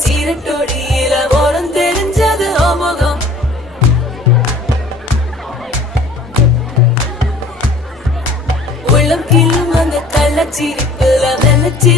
சீரட்டோடியில ஓரம் தெரிஞ்சது ஓமுகம். உள்ளம் கிள்ளும் அந்த கள்ளச்சிரிப்புல வெள்ளச்சி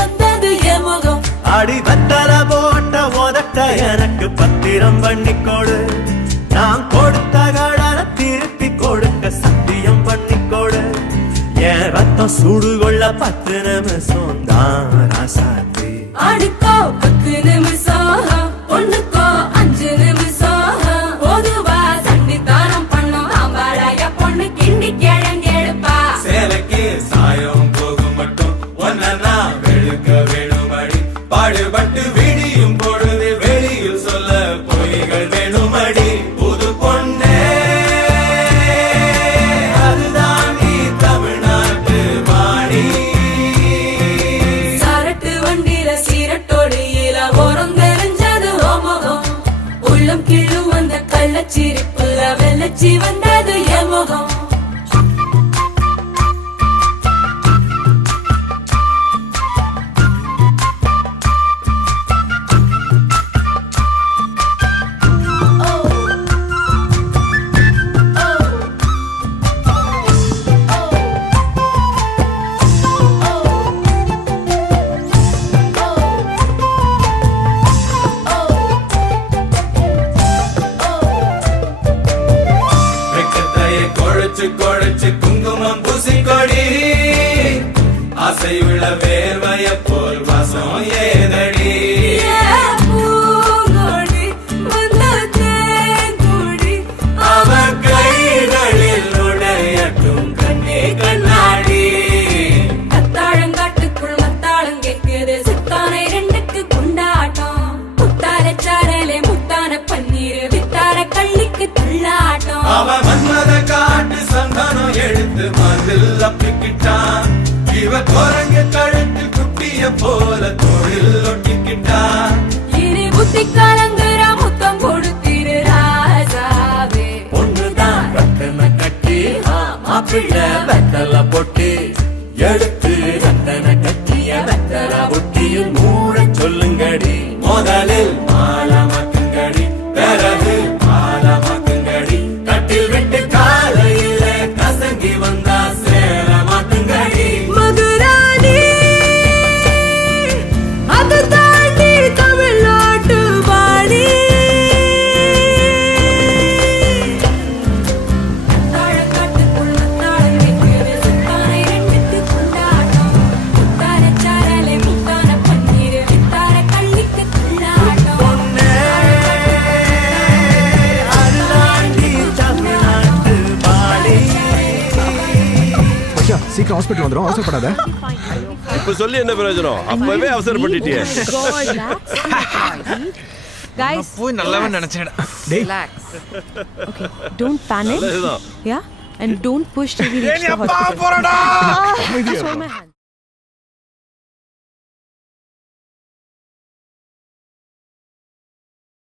வந்தது எமுகம். அடி வத்தல போட்ட உதட்ட எனக்கு பத்திரம் பண்ணிக்கோடு. நான் கொடுத்த கடனை திருப்பி கொடுக்க சத்தியம் பண்ணிக்கோடு. என் ரத்தம் சூடு கொள்ள 10 நிமிஷம் தான் ராசாத்தி. அடிக்கோ 10 நிமிஷம், ஒண்ணுக்கோ 5 நிமிஷம். பொதுவா சண்டித்தானம் பண்ணும் ஆம்பாளைய பொண்ணு கிண்டி கிழங்கெடுப்பா. சேலைக்கு சாயம் போகும் மட்டும் ஒன்னா வெளுக்க வேணுமடி. பாடுபட்டு விடியும் பொழுது வெளியில் சொல்ல பொய்கள் வேணுமடி. புது பொண்ணே அதுதான் நீ தமிழ்நாட்டு வாணி. சரட்டு வண்டியில சீரட்டோடியில ஓரம் தெரிஞ்சது ஓமுகம். உள்ளம் கிள்ளும் அந்த கள்ளச்சிரிப்புல வெள்ளச்சி வந்தது எமுகம். குழைச்சு குங்குமம் பூசிக்கொடி. ஆசை உள்ள வேர்வைய போல் வாசம் ஏதடி. அவ கைகளில் நுழையட்டும் கண்ணே கண்ணாடி. அத்தாழங்காட்டுக்குள் மத்தாளம் கேட்குது சித்தானை 2க்கு கொண்டாட்டம். முத்தார சாரலே முத்தான பன்னீர் வித்தார கள்ளிக்கு துள்ளாட்டம். அவ மன்மத காட்டு சந்தானம் எடுத்து மதில் அப்பிக்கிட்டான். இவ குரங்கு கழுத்து குட்டிய போல தொழில் ஒட்டிக்கிட்டான். இனி புத்தி கலங்குற முத்தம் கொடுத்திரு ராசாவே. ஒண்ணுதான் ரத்தன கட்டி மாப்பிள்ள வெத்தல பொட்டி எடுத்து ரத்தன கட்டிய வெத்தல பொட்டியில் மூட சொல்லுங்கடி. முதலில் மாலமாக்குங்கடி, பிறகு மாலமாக்குங்கடி. கட்டில் விட்டு காலையில கசங்கி வந்தா சேலமாக்குங்கடி. மதுராணி அது தாண்டி தமிழ்நாட்டு வாணி. தாழக்காட்டுக்குள் மத்தாளம் கேட்குது சித்தானை 2க்கு கொண்டாட்டம். முத்தார சாரலே முத்தான பன்னீர் வித்தார கள்ளிக்கு துள்ளாட்டம். சீக்கிரம் ஹாஸ்பிட்டல் வந்துரும், அவசரப்படாத. இப்ப சொல்லி என்ன பிரயோஜனம்? அப்பவே அவசரப்பட்டுட்டியே. Guys, போய் நல்லவன் நினைச்சேன். relax. Okay, don't panic. Yeah, and don't push till we reach the hospital. போறடா. Just hold my hand.